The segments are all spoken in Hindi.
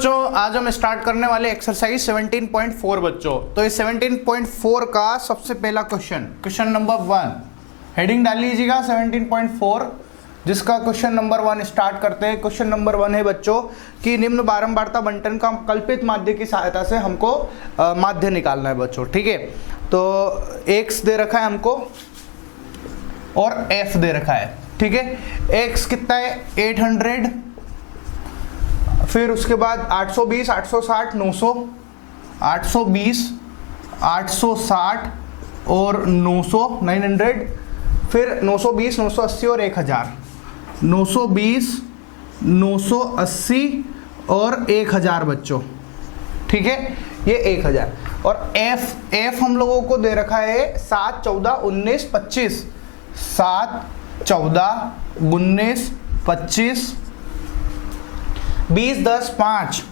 बच्चों आज हम स्टार्ट करने वाले एक्सरसाइज 17.4 बच्चों। तो इस 17.4 का सबसे पहला क्वेश्चन नंबर 1 हेडिंग डाल लीजिएगा 17.4, जिसका क्वेश्चन नंबर 1 स्टार्ट करते हैं। क्वेश्चन नंबर 1 है बच्चों कि निम्न बारंबारता बंटन का कल्पित माध्य की सहायता से हमको माध्य निकालना है बच्चों। ठीक है, तो x दे रखा है हमको और f दे रखा है। ठीक है, x कितना है 800, फिर उसके बाद 820, 860, 900, 820, 860 और 900, 900, फिर 920, 980 और 1000, 920, 980 और 1000 बच्चों। ठीक है, ये 1000 और f हम लोगों को दे रखा है 7, 14, 19, 25, 7, 14, 19, 25, 20, 10, 5,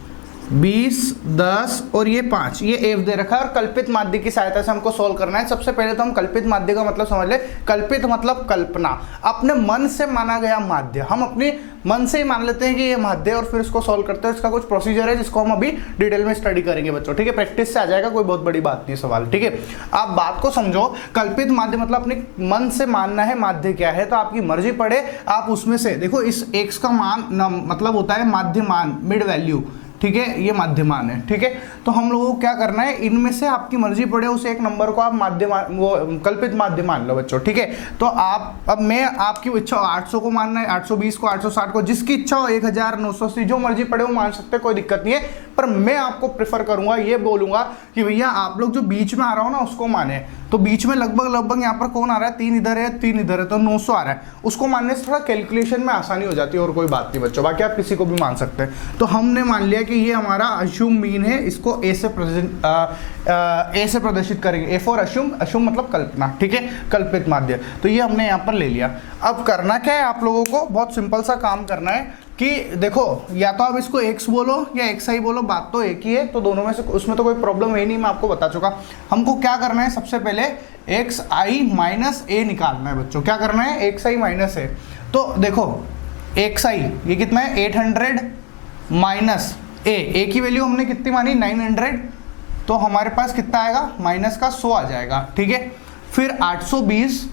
20, 10 और ये 5, ये f दे रखा है और कल्पित माध्य की सहायता से हमको सोल्व करना है। सबसे पहले तो हम कल्पित माध्य का मतलब समझ ले। कल्पित मतलब कल्पना, अपने मन से माना गया माध्य। हम अपने मन से ही मान लेते हैं कि ये माध्य और फिर इसको सोल्व करते हैं। इसका कुछ प्रोसीजर है जिसको हम अभी डिटेल में स्टडी करेंगे बच्चों। ठीक है, प्रैक्टिस से आ जाएगा, कोई बहुत बड़ी बात नहीं सवाल। ठीक है, आप बात को समझो। कल्पित माध्य मतलब अपने मन से मानना है माध्य क्या है, तो आपकी मर्जी पड़े आप उसमें से देखो। इस x का मान मतलब होता है माध्य मान, मिड वैल्यू। ठीक है, ये माध्यमान है। ठीक है, तो हम लोगों को क्या करना है, इनमें से आपकी मर्जी पड़े उस एक नंबर को आप माध्यमान, वो कल्पित माध्य मान लो बच्चों। ठीक है, तो आप अब मैं आपकी इच्छा हो 800 को मानना है, 820 को, 860 को, जिसकी इच्छा हो 1000, 980 जो मर्जी पड़े वो मान सकते हैं, कोई दिक्कत नहीं है। पर मैं आपको प्रेफर करूंगा, ये बोलूंगा कि भैया आप लोग जो बीच में आ रहा हो ना उसको माने। तो बीच में लगभग यहाँ पर कौन आ रहा है, 3 इधर है, 3 इधर है, तो 900 आ रहा है। उसको मानने से थोड़ा कैलकुलेशन में आसानी हो जाती है और कोई बात नहीं बच्चों। बाकी आप किसी को भी मान सकते हैं। तो हमने मान लिया कि ये हमारा अश्यूम मीन है, इसको ए से प्रदर्शित करेंगे। ए फॉर अश्यूम, अश्यूम मतलब कल्पना। ठीक है, कल्पित माध्य। तो ये हमने यहाँ पर ले लिया। अब करना क्या है आप लोगों को, बहुत सिंपल सा काम करना है कि देखो, या तो आप इसको x बोलो या xi बोलो, बात तो एक ही है। तो दोनों में से उसमें तो कोई प्रॉब्लम है नहीं, मैं आपको बता चुका। हमको क्या करना है, सबसे पहले xi माइनस a निकालना है बच्चों। क्या करना है, xi माइनस a। तो देखो xi ये कितना है 800 माइनस a की वैल्यू हमने कितनी मानी 900, तो हमारे पास कितना आएगा, माइनस का 100 आ जाएगा। ठीक है, फिर 820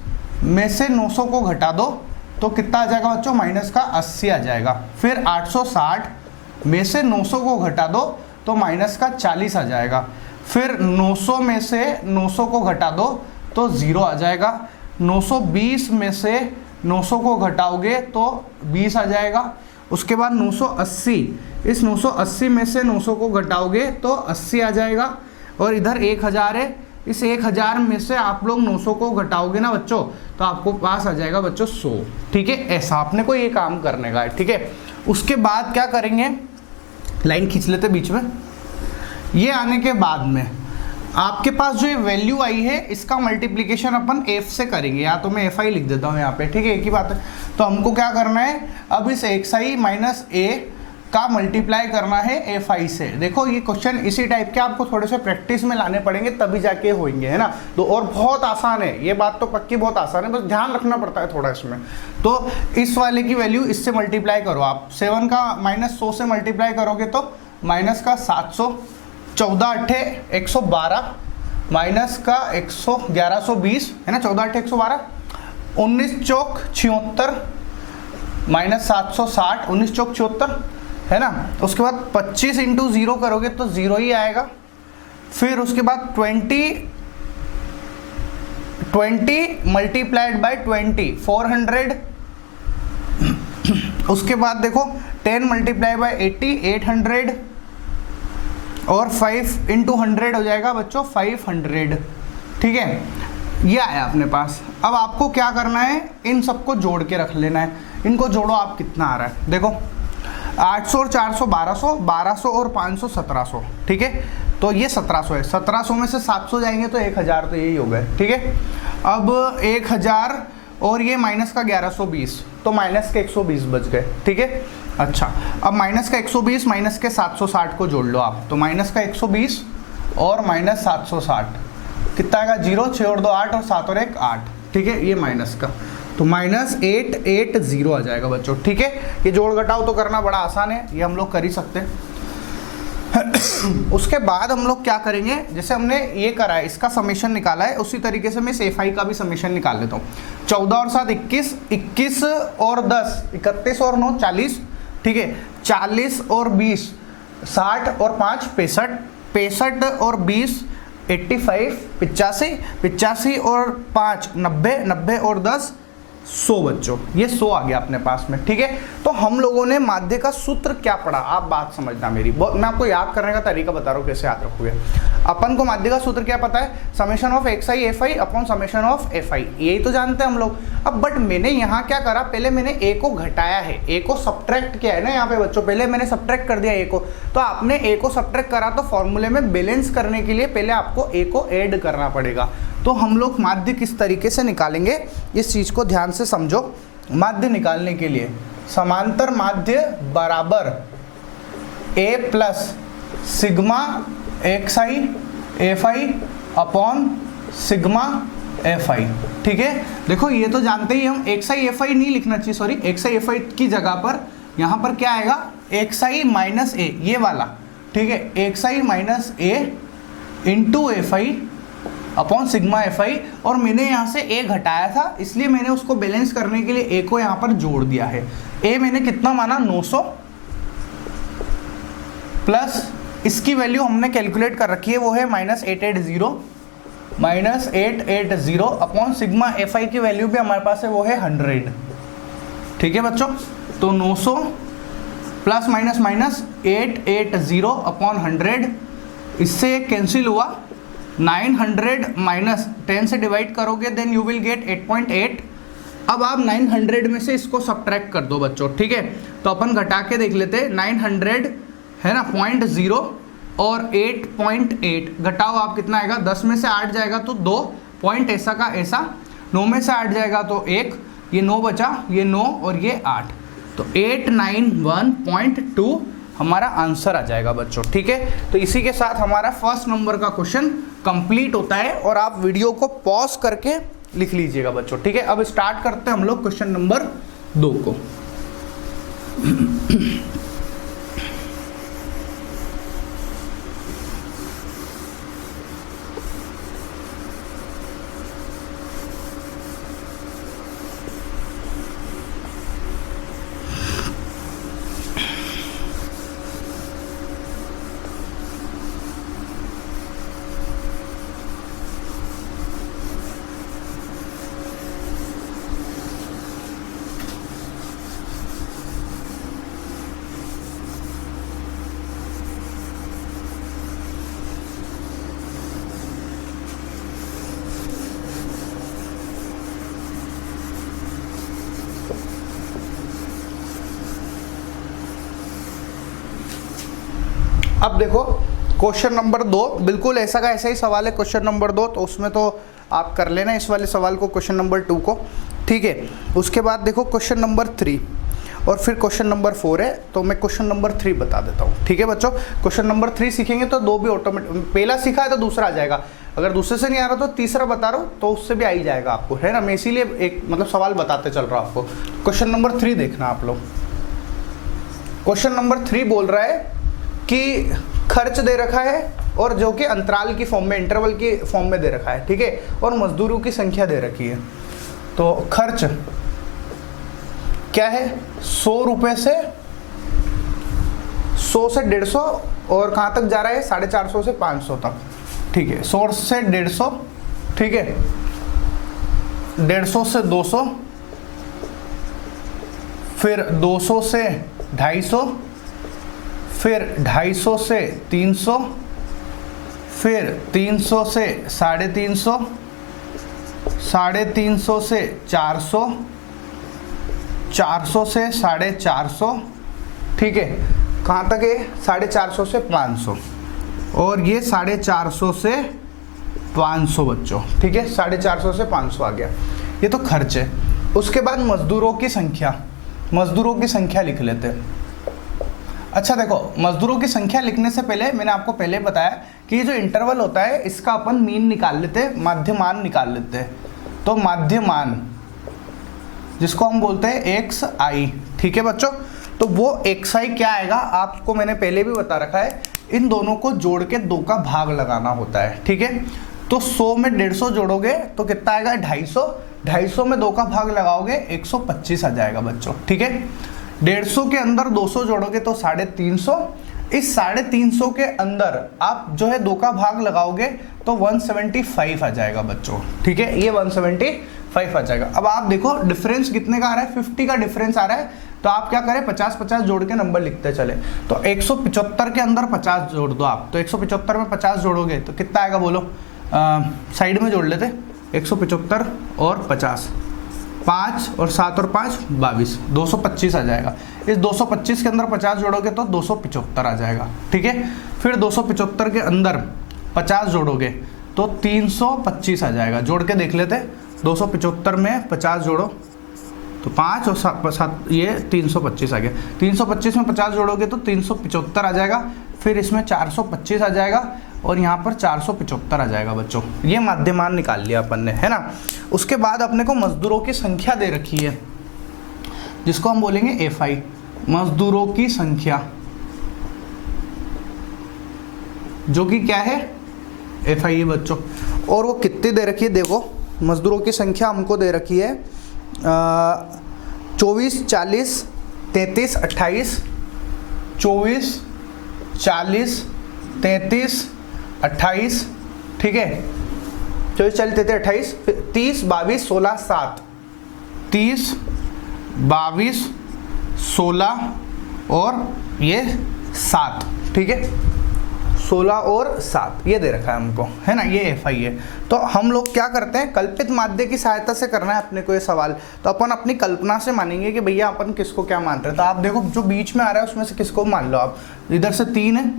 में से 900 को घटा दो तो कितना आ जाएगा बच्चों, माइनस का 80 आ जाएगा। फिर 860 में से 900 को घटा दो तो माइनस का 40 आ जाएगा। फिर 900 में से 900 को घटा दो तो 0 आ जाएगा। 920 में से 900 को घटाओगे तो 20 आ जाएगा। उसके बाद 980, इस 980 में से 900 को घटाओगे तो 80 आ जाएगा। और इधर 1000 है, इस 1000 में से आप लोग 900 को घटाओगे ना बच्चों तो आपको पास आ जाएगा बच्चों 100। ठीक है, ऐसा आपने कोई ये काम करने का है। ठीक है, उसके बाद क्या करेंगे, लाइन खींच लेते बीच में। ये आने के बाद में आपके पास जो ये वैल्यू आई है इसका मल्टीप्लीकेशन अपन f से करेंगे, या तो मैं fi लिख देता हूँ यहाँ पे। ठीक है, एक ही बात है। तो हमको क्या करना है, अब इस xi माइनस a का मल्टीप्लाई करना है fi से। देखो ये क्वेश्चन इसी टाइप के आपको थोड़े से प्रैक्टिस में लाने पड़ेंगे तभी जाके होंगे, है ना। तो और बहुत आसान है, ये बात तो पक्की बहुत आसान है, बस ध्यान रखना पड़ता है थोड़ा इसमें। तो इस वाले की वैल्यू इससे मल्टीप्लाई करो आप, 7 का माइनस 100 से मल्टीप्लाई करोगे तो माइनस का 700, 14 अट्ठे 112, माइनस का 1120 है ना, 14 अट्ठे 112, 19 चौक 76, माइनस 760, 19 चौक 74 है ना। उसके बाद 25 इंटू 0 करोगे तो 0 ही आएगा। फिर उसके बाद 20 मल्टीप्लाइड बाय 20 400। उसके बाद देखो 10 मल्टीप्लाई बाय 80 800 और 5 इंटू 100 हो जाएगा बच्चों 500। ठीक है, ये आया अपने पास। अब आपको क्या करना है, इन सबको जोड़ के रख लेना है। इनको जोड़ो आप, कितना आ रहा है देखो, 800 और 400 1200, 1200 और 500 1700। ठीक है, तो ये 1700 है। 1700 में से 700 जाएंगे तो 1000, तो यही हो गए। ठीक है, अब 1000 और ये माइनस का 1120, तो माइनस के 120 बच गए। ठीक है, अच्छा अब माइनस का 120 माइनस के 760 को जोड़ लो आप, तो माइनस का 120 और माइनस 760 कितना आएगा, 0, 6 और 2 8 और 7 और 1 8। ठीक है, ये माइनस का तो -880 आ जाएगा बच्चों। ठीक है, ये जोड़ घटाव तो करना बड़ा आसान है, ये हम लोग कर ही सकते हैं। उसके बाद हम लोग क्या करेंगे, जैसे हमने ये करा है, इसका समेशन निकाला है, उसी तरीके से मैं इस एफ आई का भी समेशन निकाल लेता हूँ। 14 और 7 21, 21 और 10 31 और 9 40, ठीक है। 40 और 20 60 और 5 65, 65 और 20 85, 85, 85 और 5 90, 90 और 10 100 बच्चों, ये 100 आ गया अपने पास में, ठीक है। तो हम लोगों ने माध्य का सूत्र क्या पढ़ा, आप बात समझना मेरी, मैं आपको याद करने का तरीका बता रहा हूँ कैसे याद रखोगे। अपन को माध्य का सूत्र क्या पता है, summation of x i f i upon summation of F I, यही तो जानते हैं हम लोग। अब बट मैंने यहाँ क्या करा, पहले मैंने ए को घटाया है, ए को सब्ट्रैक्ट किया है ना यहाँ पे बच्चों, पहले मैंने सब्ट्रैक्ट कर दिया ए को। तो आपने ए को सब्ट्रैक्ट करा तो फॉर्मूले में बैलेंस करने के लिए पहले आपको ए को ऐड करना पड़ेगा। तो हम लोग माध्य किस तरीके से निकालेंगे, इस चीज को ध्यान से समझो। माध्य निकालने के लिए समांतर माध्य बराबर A plus sigma x i f i upon sigma f i, ठीक है। देखो ये तो जानते ही हम, एक्स आई एफ आई नहीं लिखना चाहिए, सॉरी, एक्स आई एफ आई की जगह पर यहाँ पर क्या आएगा, एक्स आई माइनस ए, ये वाला, ठीक है, x I minus A into F i upon sigma f आई। और मैंने यहाँ से ए घटाया था, इसलिए मैंने उसको बैलेंस करने के लिए ए को यहाँ पर जोड़ दिया है। ए मैंने कितना माना, 900 प्लस इसकी वैल्यू हमने कैलकुलेट कर रखी है, वो है -880 अपॉन सिग्मा एफ आई की वैल्यू भी हमारे पास है, वो है 100, ठीक है बच्चों। तो 900 प्लस माइनस माइनस 880 अपॉन 100, इससे कैंसिल हुआ, 900 माइनस 10 से डिवाइड करोगे देन यू विल गेट 8.8। अब आप 900 में से इसको सब्ट्रैक्ट कर दो बच्चों, ठीक है। तो अपन घटा के देख लेते हैं, 900 है ना 0.0 और 8.8 घटाओ आप, कितना आएगा, 10 में से 8 जाएगा तो 2 पॉइंट ऐसा का ऐसा, 9 में से 8 जाएगा तो 1, ये 9 बचा, ये 9 और ये 8, तो 891.2 हमारा आंसर आ जाएगा बच्चों, ठीक है। तो इसी के साथ हमारा फर्स्ट नंबर का क्वेश्चन कंप्लीट होता है, और आप वीडियो को पॉज करके लिख लीजिएगा बच्चों, ठीक है। अब स्टार्ट करते हैं हम लोग क्वेश्चन नंबर 2 को। अब देखो क्वेश्चन नंबर 2 बिल्कुल ऐसा का ऐसा ही सवाल है, क्वेश्चन नंबर 2, तो उसमें तो आप कर लेना इस वाले सवाल को, क्वेश्चन नंबर 2 को, ठीक है। उसके बाद देखो क्वेश्चन नंबर 3 और फिर क्वेश्चन नंबर 4 है, तो मैं क्वेश्चन नंबर 3 बता देता हूँ, ठीक है बच्चों। क्वेश्चन नंबर 3 सीखेंगे तो 2 भी ऑटोमेटिक, पहला सीखा है तो दूसरा आ जाएगा, अगर दूसरे से नहीं आ रहा तो तीसरा बता रहा हूँ तो उससे भी आ ही जाएगा आपको, है ना। मैं इसीलिए एक मतलब सवाल बताते चल रहा हूँ आपको। क्वेश्चन नंबर 3 देखना आप लोग। क्वेश्चन नंबर 3 बोल रहा है कि खर्च दे रखा है और जो कि अंतराल की फॉर्म में, इंटरवल की फॉर्म में दे रखा है, ठीक है, और मजदूरों की संख्या दे रखी है। तो खर्च क्या है, 100 रुपये से 100 से 150 और कहाँ तक जा रहा है, 450 से 500 तक, ठीक है। 100 से 150, ठीक है, 150 से 200, फिर 200 से 250, फिर 250 से 300, फिर 300 से 350, 350 से 400, 400 से 450, ठीक है, कहाँ तक है, 450 से 500, और ये 450 से 500 बच्चों, ठीक है, 450 से 500 आ गया, ये तो खर्च है। उसके बाद मजदूरों की संख्या, मजदूरों की संख्या लिख लेते हैं। अच्छा देखो, मजदूरों की संख्या लिखने से पहले मैंने आपको पहले बताया कि जो इंटरवल होता है इसका अपन मीन निकाल लेते हैं, माध्यमान निकाल लेते हैं। तो माध्यमान जिसको हम बोलते हैं एक्स आई, ठीक है बच्चों। तो वो एक्स आई क्या आएगा, आपको मैंने पहले भी बता रखा है इन दोनों को जोड़ के 2 का भाग लगाना होता है, ठीक है। तो 100 में 150 जोड़ोगे तो कितना आएगा 250, 250 में 2 का भाग लगाओगे 125 आ जाएगा बच्चों, ठीक है। 150 के अंदर 200 जोड़ोगे तो 350, इस 350 के अंदर आप जो है 2 का भाग लगाओगे तो 175 आ जाएगा बच्चों, ठीक है। ये 175 आ जाएगा। अब आप देखो डिफरेंस कितने का आ रहा है, 50 का डिफरेंस आ रहा है। तो आप क्या करें, 50-50 जोड़ के नंबर लिखते चले। तो 175 के अंदर 50 जोड़ दो आप, तो 175 में 50 जोड़ोगे तो कितना आएगा बोलो, साइड में जोड़ लेते, 175 और 50, 5 और 7 और 5 22, 225 आ जाएगा। इस 225 के अंदर 50 जोड़ोगे तो 275 आ जाएगा, ठीक है। फिर 275 के अंदर 50 जोड़ोगे तो 325 आ जाएगा। जोड़ के देख लेते, 275 में 50 जोड़ो तो 5 और 7 ये 325 आ गया। 325 में 50 जोड़ोगे तो 375 आ जाएगा। फिर इसमें 425 आ जाएगा और यहाँ पर 475 आ जाएगा बच्चों। ये माध्यमान निकाल लिया अपन ने, है ना। उसके बाद अपने को मजदूरों की संख्या दे रखी है जिसको हम बोलेंगे FI, मजदूरों की संख्या, जो कि क्या है FI है बच्चों। और वो कितनी दे रखी है, देखो मजदूरों की संख्या हमको दे रखी है 24, 40, 33, 28, 24, 40, 33, 28, ठीक है। 24, 40, 33, 28, 30, 22, 16, 7, 30, 22, 16 और ये 7, ठीक है। 16 और 7 ये दे रखा है हमको, है ना, ये FI है। तो हम लोग क्या करते हैं, कल्पित माध्य की सहायता से करना है अपने को ये सवाल। तो अपन अपनी कल्पना से मानेंगे कि भैया अपन किसको क्या मान रहे हैं। तो आप देखो जो बीच में आ रहा है उसमें से किसको मान लो आप। इधर से 3 है,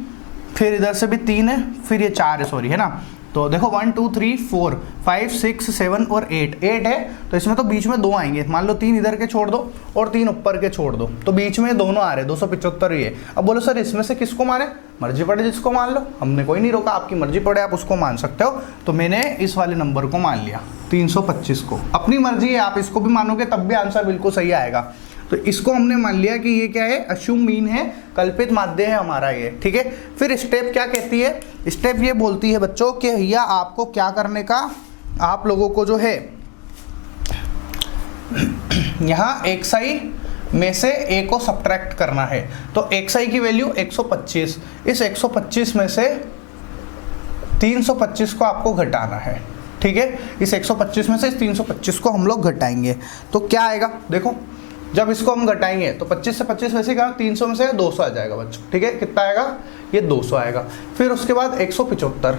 फिर इधर से भी 3 है, फिर ये 4 है, सॉरी, है ना। तो देखो 1 2 3 4 5 6 7 और 8 है। तो इसमें तो बीच में 2 आएंगे। मान लो 3 इधर के छोड़ दो और 3 ऊपर के छोड़ दो, तो बीच में दोनों आ रहे, 275 ये। अब बोलो सर इसमें से किसको माने, मर्जी पड़े जिसको मान लो, हमने कोई नहीं रोका, आपकी मर्जी पड़े आप उसको मान सकते हो। तो मैंने इस वाले नंबर को मान लिया 325 को। अपनी मर्जी है, आप इसको भी मानोगे तब भी आंसर बिल्कुल सही आएगा। तो इसको हमने मान लिया कि ये क्या है, अश्यूम मीन है, कल्पित माध्य है हमारा ये, ठीक है। फिर स्टेप क्या कहती है, स्टेप ये बोलती है बच्चों कि भैया आपको क्या करने का, आप लोगों को जो है यहाँ XI में से A को सब्ट्रैक्ट करना है। तो XI की वैल्यू 125, इस 125 में से 325 को आपको घटाना है, ठीक है। इस 125 में से इस 325 को हम लोग घटाएंगे तो क्या आएगा, देखो जब इसको हम घटाएंगे तो 25 से 25 वैसे क्या, 300 में से 200 आ जाएगा बच्चों, ठीक है। कितना आएगा, ये 200 आएगा। फिर उसके बाद 175,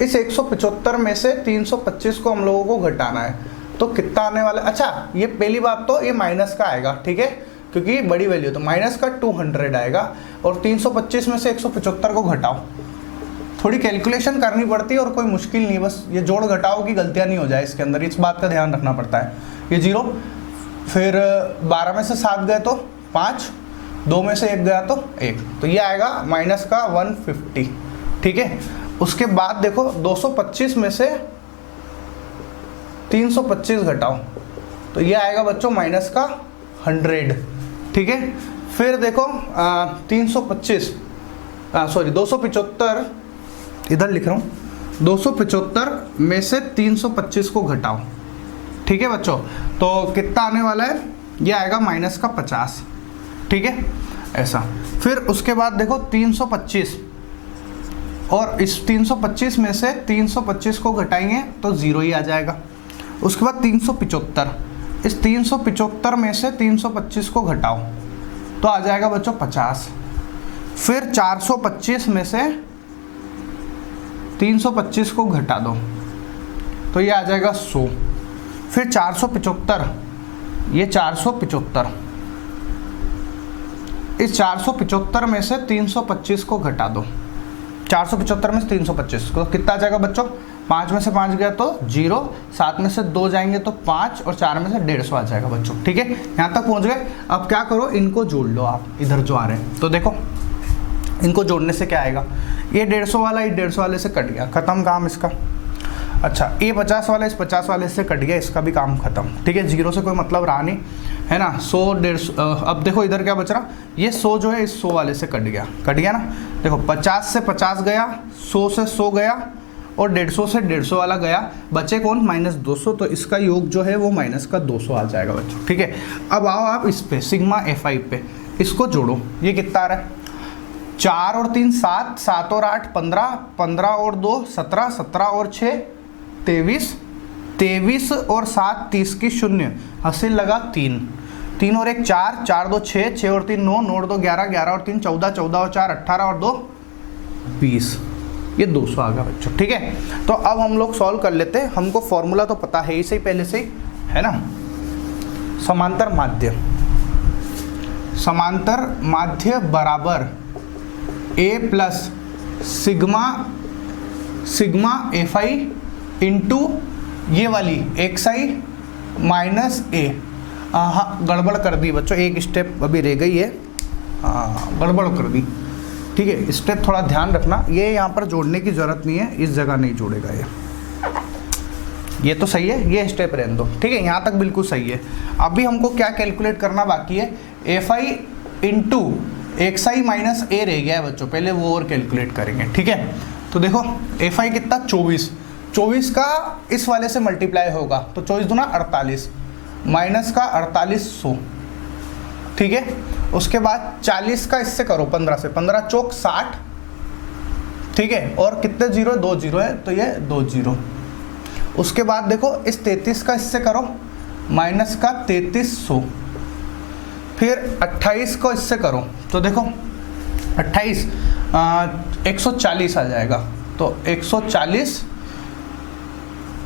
इस 175 में से 325 को हम लोगों को घटाना है तो कितना आने वाला है। अच्छा ये पहली बात तो ये माइनस का आएगा, ठीक है, क्योंकि बड़ी वैल्यू, तो माइनस का 200 आएगा। और 325 में से 175 को घटाओ, थोड़ी कैलकुलेशन करनी पड़ती है और कोई मुश्किल नहीं, बस ये जोड़ घटाओ की गलतियाँ नहीं हो जाए इसके अंदर, इस बात का ध्यान रखना पड़ता है। ये 0, फिर 12 में से 7 गए तो 5, 2 में से 1 गया तो 1, तो ये आएगा माइनस का 150, ठीक है। उसके बाद देखो 225 में से 325 घटाओ तो ये आएगा बच्चों माइनस का 100, ठीक है। फिर देखो 325 सॉरी 275 इधर लिख रहा हूँ, 275 में से 325 को घटाओ, ठीक है बच्चों। तो कितना आने वाला है, ये आएगा माइनस का 50, ठीक है, ऐसा। फिर उसके बाद देखो 325 और इस 325 में से 325 को घटाएंगे तो 0 ही आ जाएगा। उसके बाद 375, इस 375 में से 325 को घटाओ तो आ जाएगा बच्चों 50। फिर 425 में से 325 को घटा दो तो ये आ जाएगा 100। फिर 475, ये 475, इस 475 में से 325 को घटा दो, 475 में से 325 को कितना आ जाएगा बच्चों, 5 में से 5 गया तो 0, 7 में से 2 जाएंगे तो 5 और 4 में से 150 आ जाएगा बच्चों, ठीक है। यहाँ तक पहुँच गए। अब क्या करो, इनको जोड़ लो आप, इधर जो आ रहे हैं। तो देखो इनको जोड़ने से क्या आएगा, ये 150 वाला ये 150 वाले से कट गया, खत्म काम इसका। अच्छा ये 50 वाला इस 50 वाले से कट गया, इसका भी काम खत्म, ठीक है। 0 से कोई मतलब रहा नहीं, है ना, 100 150। अब देखो इधर क्या बच रहा, ये 100 जो है इस 100 वाले से कट गया ना। देखो 50 से 50 गया, 100 से 100 गया और 150 से 150 वाला गया, बचे कौन, -200। तो इसका योग जो है वो माइनस का 200 आ जाएगा बच्चों। ठीक है, अब आओ आप इस पे सिग्मा FI पे, इसको जोड़ो। ये कितना आ रहा है, 4 और 3 7, 7 और 8 15, 15 और 2 17, 17 और 6 23, 23 और 7 30 की 0, हासिल लगा 3, 3 और 1 4, 4 2 6, 6 और 3 9, 9 और 2 11, 11 और 3 14, 14 और 4 18 और 2 20, ये 200 आ गया बच्चों। ठीक है, तो अब हम लोग सॉल्व कर लेते हैं। हमको फॉर्मूला तो पता है ही सही पहले से ही, है ना। समांतर माध्य, समांतर माध्य बराबर A plus sigma FI into ये वाली XI माइनस A। हाँ गड़बड़ कर दी बच्चों, एक स्टेप अभी रह गई है, हाँ गड़बड़ कर दी। ठीक है, स्टेप थोड़ा ध्यान रखना, ये यहाँ पर जोड़ने की ज़रूरत नहीं है, इस जगह नहीं जोड़ेगा ये तो सही है, ये स्टेप रहने दो। ठीक है, यहाँ तक बिल्कुल सही है। अभी हमको क्या कैलकुलेट करना बाकी है, FI into XI minus A रह गया है बच्चों, पहले वो और कैलकुलेट करेंगे। ठीक है, तो देखो FI कितना 24, 24 का इस वाले से मल्टीप्लाई होगा तो 24 दूना 48, माइनस का 4800। ठीक है, उसके बाद 40 का इससे करो 15 से, 15 चौक 60। ठीक है, और कितने जीरो, 2 जीरो है तो ये 2 जीरो। उसके बाद देखो इस 33 का इससे करो, माइनस का 3300। फिर 28 को इससे करो तो देखो 28 140 आ जाएगा, तो 140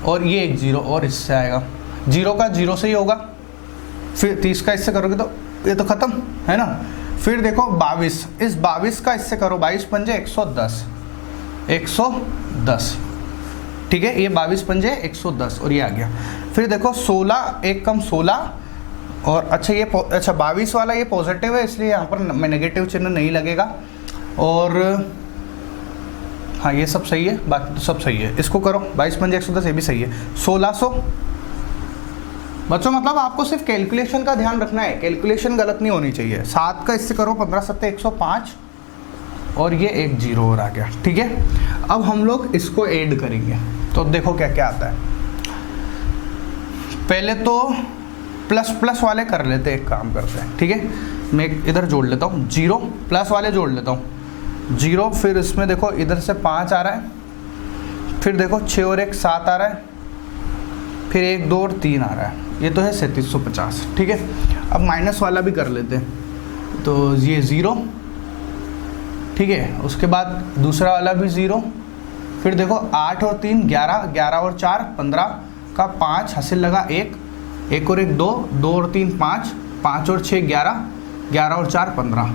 और ये 1 जीरो और इससे आएगा, जीरो का जीरो से ही होगा। फिर 30 का इससे करोगे तो ये तो ख़त्म है ना। फिर देखो 22, इस 22 का इससे करो, 22 पंजे 110, 110। ठीक है, ये 22 पंजे 110 और ये आ गया। फिर देखो 16, 1 कम 16 और अच्छा ये अच्छा 22 वाला ये पॉजिटिव है, इसलिए यहाँ पर नेगेटिव चिन्ह नहीं लगेगा। और हाँ ये सब सही है, बाकी तो सब सही है। इसको करो 22 पंजे 110, ये भी सही है। 1600 बच्चों, मतलब आपको सिर्फ कैलकुलेशन का ध्यान रखना है, कैलकुलेशन गलत नहीं होनी चाहिए। 7 का इससे करो, 15 7 105 और ये 1 जीरो और आ गया। ठीक है, अब हम लोग इसको ऐड करेंगे तो देखो क्या क्या आता है। पहले तो प्लस प्लस वाले कर लेते हैं, एक काम करते हैं। ठीक है, मैं इधर जोड़ लेता हूँ, 0 प्लस वाले जोड़ लेता हूँ 0। फिर इसमें देखो इधर से 5 आ रहा है, फिर देखो 6 और 1 7 आ रहा है, फिर 1 2 और 3 आ रहा है, ये तो है 3750। ठीक है, अब माइनस वाला भी कर लेते हैं, तो ये 0। ठीक है, उसके बाद दूसरा वाला भी 0। फिर देखो 8 और 3 11, 11 और 4 15 का 5, हासिल लगा 1, 1 और 1 2, 2 और 3 5, 5 और 6 11, 11 और 4 15।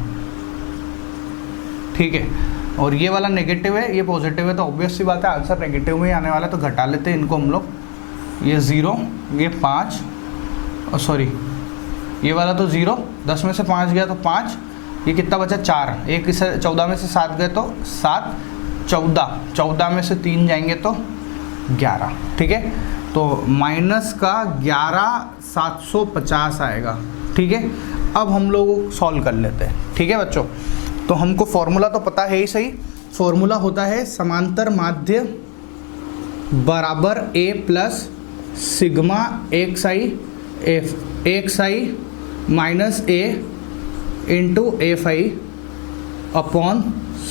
ठीक है, और ये वाला नेगेटिव है, ये पॉजिटिव है, तो ऑब्वियस सी बात है आंसर नेगेटिव में ही आने वाला है, तो घटा लेते हैं इनको हम लोग। ये 0, ये 5 और सॉरी ये वाला तो 0, 10 में से 5 गया तो 5, ये कितना बचा 4, एक इसे 14 में से 7 गए तो 7, 14, 14 में से 3 जाएंगे तो 11। ठीक है, तो माइनस का 11750 आएगा। ठीक है, अब हम लोग सॉल्व कर लेते हैं। ठीक है बच्चों, तो हमको फॉर्मूला तो पता है ही सही, फॉर्मूला होता है समांतर माध्य बराबर A plus sigma XI minus A into FI upon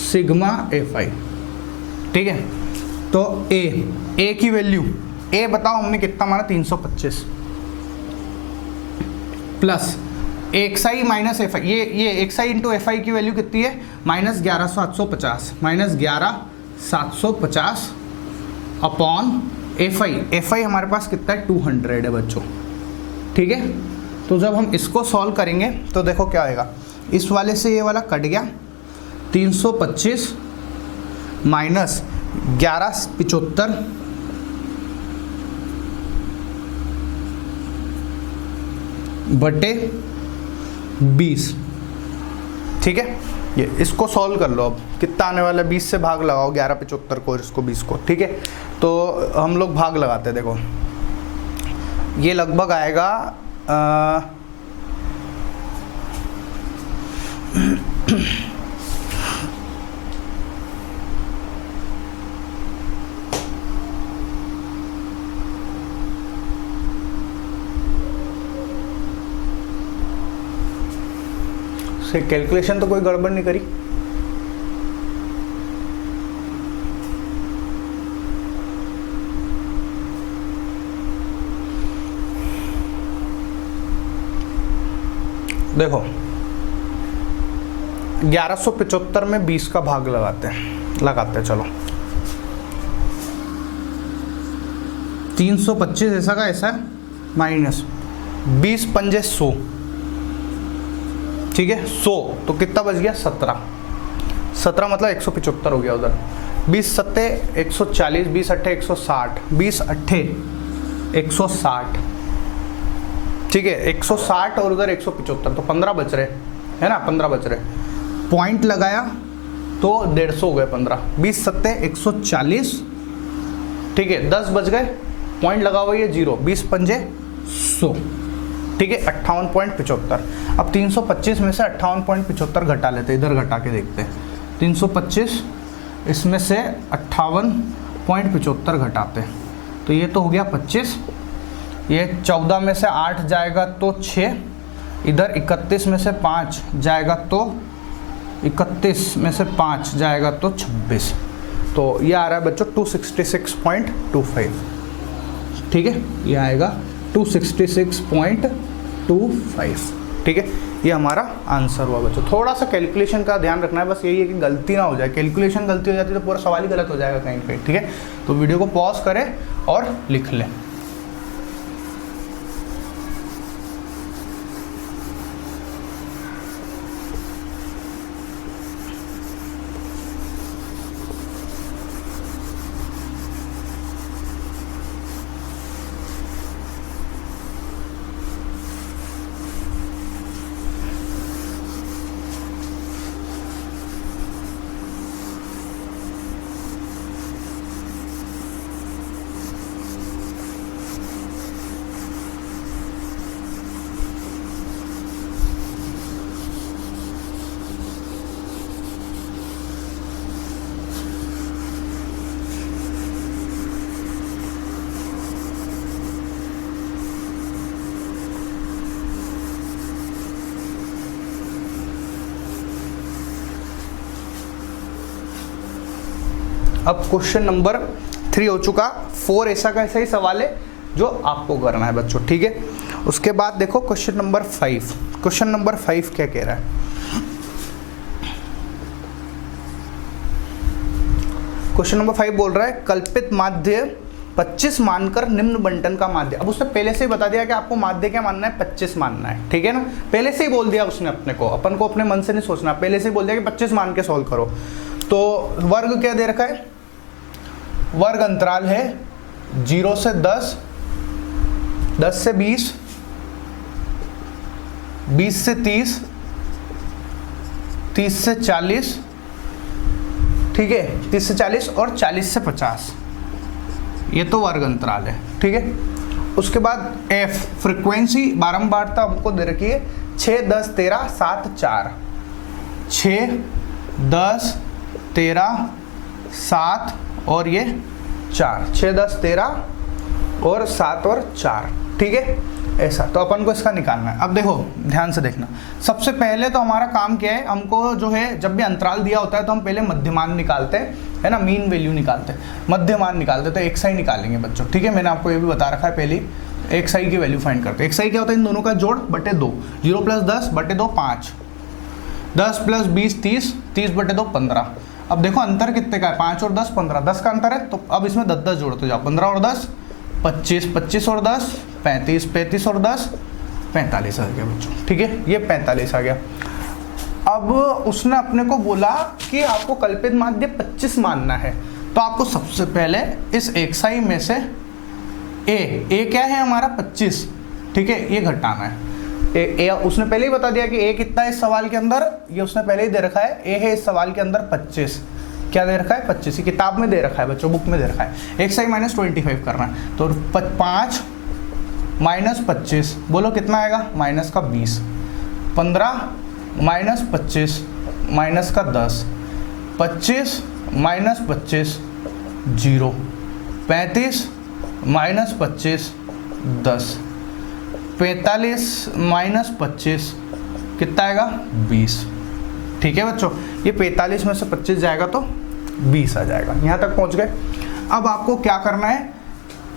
sigma FI। ठीक है, तो A की वैल्यू, A बताओ हमने कितना माना, 325 प्लस XI माइनस FI, ये XI इंटू FI की वैल्यू कितनी है, माइनस 11750, माइनस 11750 अपॉन FI हमारे पास कितना है 200 है बच्चों। ठीक है, तो जब हम इसको सॉल्व करेंगे तो देखो क्या आएगा, इस वाले से ये वाला कट गया, 325 माइनस 1175 बटे 20। ठीक है, ये इसको सॉल्व कर लो। अब कितना आने वाला है, 20 से भाग लगाओ 1175 को, इसको 20 को। ठीक है, तो हम लोग भाग लगाते हैं। देखो ये लगभग आएगा से कैलकुलेशन तो कोई गड़बड़ नहीं करी। देखो 1175 में 20 का भाग लगाते हैं चलो 325 ऐसा का ऐसा माइनस 20 पंजे 100, ठीक है 100 तो कितना बच गया 17 मतलब 175 हो गया उधर। 20 सत्ते 140, 20 अट्ठे 160, 20 अट्ठे 160, ठीक है 160 और उधर 175 तो 15 बच रहे है ना, 15 बच रहे। पॉइंट लगाया तो 150 हो गए 15, 20 सत्ते 140, ठीक है 10 बच गए, पॉइंट लगा हुआ ये 0, 20 पंजे 100, ठीक है 58.75। अब 325 में से 58.75 घटा लेते, इधर घटा के देखते हैं। 325 इसमें से 58.75 घटाते तो ये तो हो गया 25, ये 14 में से 8 जाएगा तो 6, इधर 31 में से 5 जाएगा तो 31 में से 5 जाएगा तो 26, तो ये आ रहा है बच्चों 266.25, ठीक है ये आएगा 266.25, ठीक है ये हमारा आंसर हुआ बच्चों। थोड़ा सा कैलकुलेशन का ध्यान रखना है, बस यही है कि गलती ना हो जाए, कैलकुलेशन गलती हो जाती है तो पूरा सवाल ही गलत हो जाएगा कहीं पे, ठीक है। तो वीडियो को पॉज करें और लिख लें। अब क्वेश्चन नंबर 3 हो चुका, 4 ऐसा का ऐसा ही सवाल है जो आपको करना है बच्चों, ठीक है। उसके बाद देखो क्वेश्चन नंबर 5, क्वेश्चन नंबर 5 क्या कह रहा है। क्वेश्चन नंबर 5 बोल रहा है कल्पित माध्य 25 मानकर निम्न बंटन का माध्य। अब उसने पहले से ही बता दिया कि आपको माध्य क्या मानना है, 25 मानना है, ठीक है ना। पहले से ही बोल दिया उसने अपने को, अपन को अपने मन से नहीं सोचना, पहले से ही बोल दिया कि 25 मान के सॉल्व करो। तो वर्ग क्या दे रखा है, वर्ग अंतराल है 0 से 10, 10 से 20, 20 से 30, 30 से 40, ठीक है 30 से 40 और 40 से 50, ये तो वर्ग अंतराल है, ठीक है। उसके बाद f फ्रीक्वेंसी बारंबारता हमको दे रखी है 6, 10, 13, 7, 4, 6, 10, 13, 7 और ये 4, 6, 10, 13 और 7 और 4, ठीक है ऐसा। तो अपन को इसका निकालना है। अब देखो ध्यान से देखना, सबसे पहले तो हमारा काम क्या है, हमको जो है जब भी अंतराल दिया होता है तो हम पहले मध्यमान निकालते हैं, है ना, मीन वैल्यू निकालते हैं, मध्यमान निकालते हैं। तो एक्स आई निकालेंगे बच्चों, ठीक है, मैंने आपको ये भी बता रखा है पहले। एक्स आई की वैल्यू फाइंड करते हैं। एक्स आई क्या होता है, इन दोनों का जोड़ बटे 2, 0 + 10 बटे 2 5, 10 + 20 30, 30 बटे 2 15। अब देखो अंतर कितने का है, 5 और 10 15, 10 का अंतर है। तो अब इसमें 10 10 जोड़ते जाओ, 15 और 10 25, 25 और 10 35, 35 और 10 45 आ गया बच्चों, ठीक है ये 45 आ गया। अब उसने अपने को बोला कि आपको कल्पित माध्य 25 मानना है, तो आपको सबसे पहले इस एक्साई में से ए क्या है हमारा 25, ठीक है ये घटाना है। ए उसने पहले ही बता दिया कि ए कितना है इस सवाल के अंदर, ये उसने पहले ही दे रखा है, ए है इस सवाल के अंदर 25, क्या दे रखा है 25, किताब में दे रखा है बच्चों, बुक में दे रखा है। एक्स आई -25 करना है, तो 5 - 25 बोलो कितना आएगा, -20, 15 माइनस 25 माइनस का 10, 25 माइनस 25 0, 35 माइनस 25 10, 45 माइनस 25 कितना आएगा 20। ठीक है बच्चों, ये 45 में से 25 जाएगा तो 20 आ जाएगा। यहाँ तक पहुँच गए। अब आपको क्या करना है,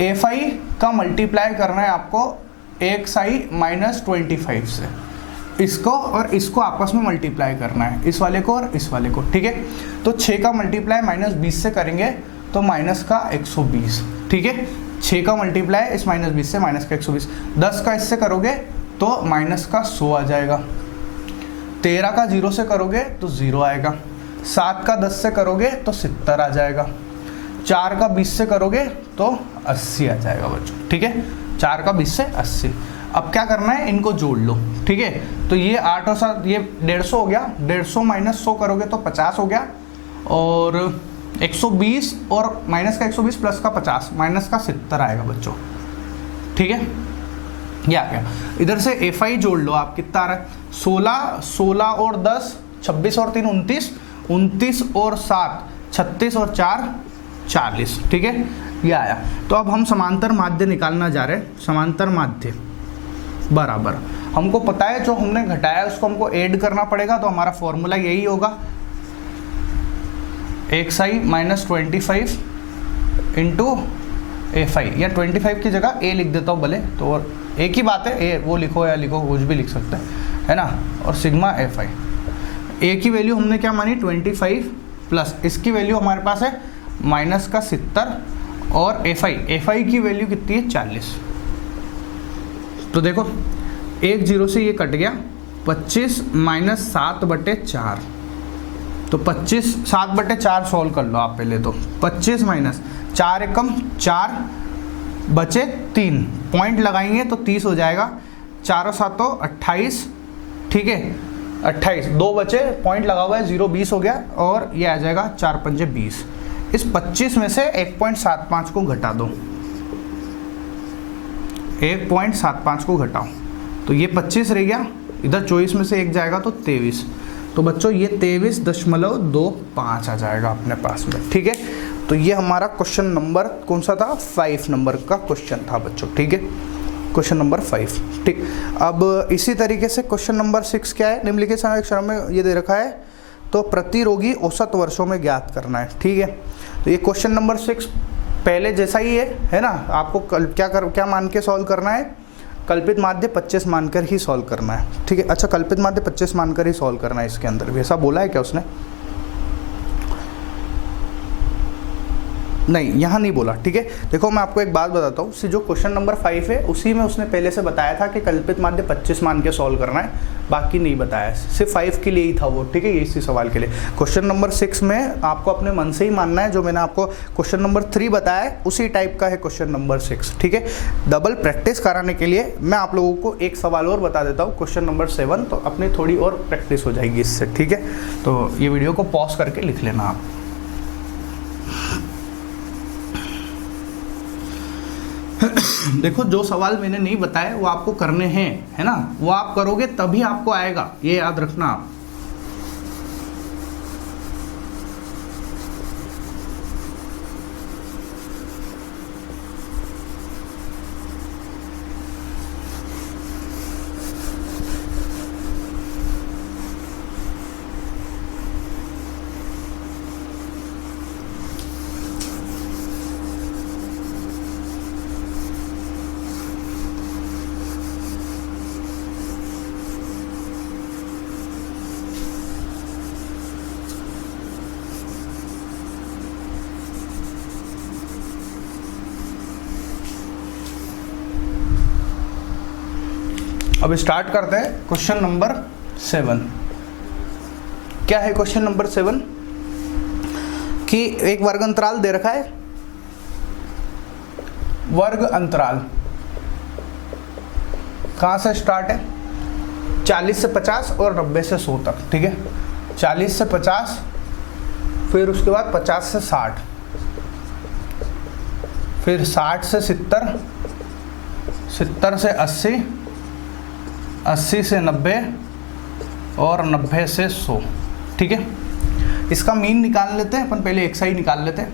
एफ आई का मल्टीप्लाई करना है आपको एक्स आई माइनस 25 से, इसको और इसको आपस में मल्टीप्लाई करना है, इस वाले को और इस वाले को। ठीक है, तो 6 का मल्टीप्लाई माइनस 20 से करेंगे तो माइनस का 120। ठीक है, 6 का मल्टीप्लाई इस माइनस 20 से माइनस का 120, 10 का इससे करोगे तो माइनस का 100 आ जाएगा, 13 का 0 से करोगे तो 0 आएगा, 7 का 10 से करोगे तो 70 आ जाएगा, 4 का 20 से करोगे तो 80 आ जाएगा बच्चों। ठीक है, 4 का 20 से 80। अब क्या करना है, इनको जोड़ लो। ठीक है, तो ये 8 और 7 ये 150 हो गया, 150 माइनस 100 करोगे तो 50 हो गया, और 120 और माइनस का 120 प्लस का 50 माइनस का 70 आएगा बच्चों। ठीक है, ये आ गया। इधर से एफ आई जोड़ लो आप, कितना आ रहा है 16, 16 और 10 26 और 3 29, 29 और 7 36 और 4 40। ठीक है, ये आया। तो अब हम समांतर माध्य निकालना जा रहे हैं। समांतर माध्य बराबर, हमको पता है जो हमने घटाया उसको हमको ऐड करना पड़ेगा, तो हमारा फॉर्मूला यही होगा x I minus 25 into F I, या 25 की जगह ए लिख देता हूँ भले, तो और एक ही बात है, ए वो लिखो या लिखो कुछ भी लिख सकते हैं, है ना, और सिग्मा एफ आई। ए की वैल्यू हमने क्या मानी 25 प्लस इसकी वैल्यू हमारे पास है माइनस का 70, और एफ आई की वैल्यू कितनी है 40। तो देखो एक 0 से ये कट गया, 25 माइनस 7/4, तो 25 7/4 सॉल्व कर लो आप पहले। तो 25 माइनस 4 एकम 4 बचे 3, पॉइंट लगाएंगे तो 30 हो जाएगा, 4 और 7 28। ठीक है, 28, 2 बचे, पॉइंट लगा हुआ है 0, 20 हो गया, और ये आ जाएगा 4 पंजे 20। इस 25 में से 1.75 को घटा दो, 1.75 को घटाओ तो ये 25 रह गया, इधर 24 में से 1 जाएगा तो 23। तो बच्चों ये 23.25 आ जाएगा अपने पास में। ठीक है, तो ये हमारा क्वेश्चन नंबर कौन सा था, 5 नंबर का क्वेश्चन था बच्चों। ठीक है, क्वेश्चन नंबर 5। ठीक, अब इसी तरीके से क्वेश्चन नंबर 6 क्या है, निम्नलिखित सर्वेक्षण में ये दे रखा है, तो प्रतिरोगी औसत वर्षों में ज्ञात करना है। ठीक है, तो ये क्वेश्चन नंबर 6 पहले जैसा ही है ना, आपको क्या मान के सॉल्व करना है, कल्पित माध्य 25 मानकर ही सॉल्व करना है। ठीक है, अच्छा कल्पित माध्य 25 मानकर ही सॉल्व करना है, इसके अंदर भी ऐसा बोला है क्या उसने, नहीं यहाँ नहीं बोला। ठीक है, देखो मैं आपको एक बात बताता हूँ, जो क्वेश्चन नंबर 5 है उसी में उसने पहले से बताया था कि कल्पित माध्य 25 मान के सॉल्व करना है, बाकी नहीं बताया, सिर्फ 5 के लिए ही था वो। ठीक है, इसी सवाल के लिए। क्वेश्चन नंबर 6 में आपको अपने मन से ही मानना है, जो मैंने आपको क्वेश्चन नंबर 3 बताया है उसी टाइप का है क्वेश्चन नंबर 6। ठीक है, डबल प्रैक्टिस कराने के लिए मैं आप लोगों को एक सवाल और बता देता हूँ, क्वेश्चन नंबर 7, तो अपनी थोड़ी और प्रैक्टिस हो जाएगी इससे। ठीक है, तो ये वीडियो को पॉज करके लिख लेना आप। देखो जो सवाल मैंने नहीं बताए वो आपको करने हैं, है ना, वो आप करोगे तभी आपको आएगा, ये याद रखना आप। अब स्टार्ट करते हैं क्वेश्चन नंबर 7। क्या है क्वेश्चन नंबर 7 कि एक वर्ग अंतराल दे रखा है, वर्ग अंतराल कहां से स्टार्ट है, 40 से 50 और 90 से 100 तक। ठीक है, 40 से 50, फिर उसके बाद 50 से 60, फिर 60 से 70, 70 से 80, 80 से 90, और 90 से 100, ठीक है। इसका मीन निकाल लेते हैं अपन, पहले एक्सआई निकाल लेते हैं।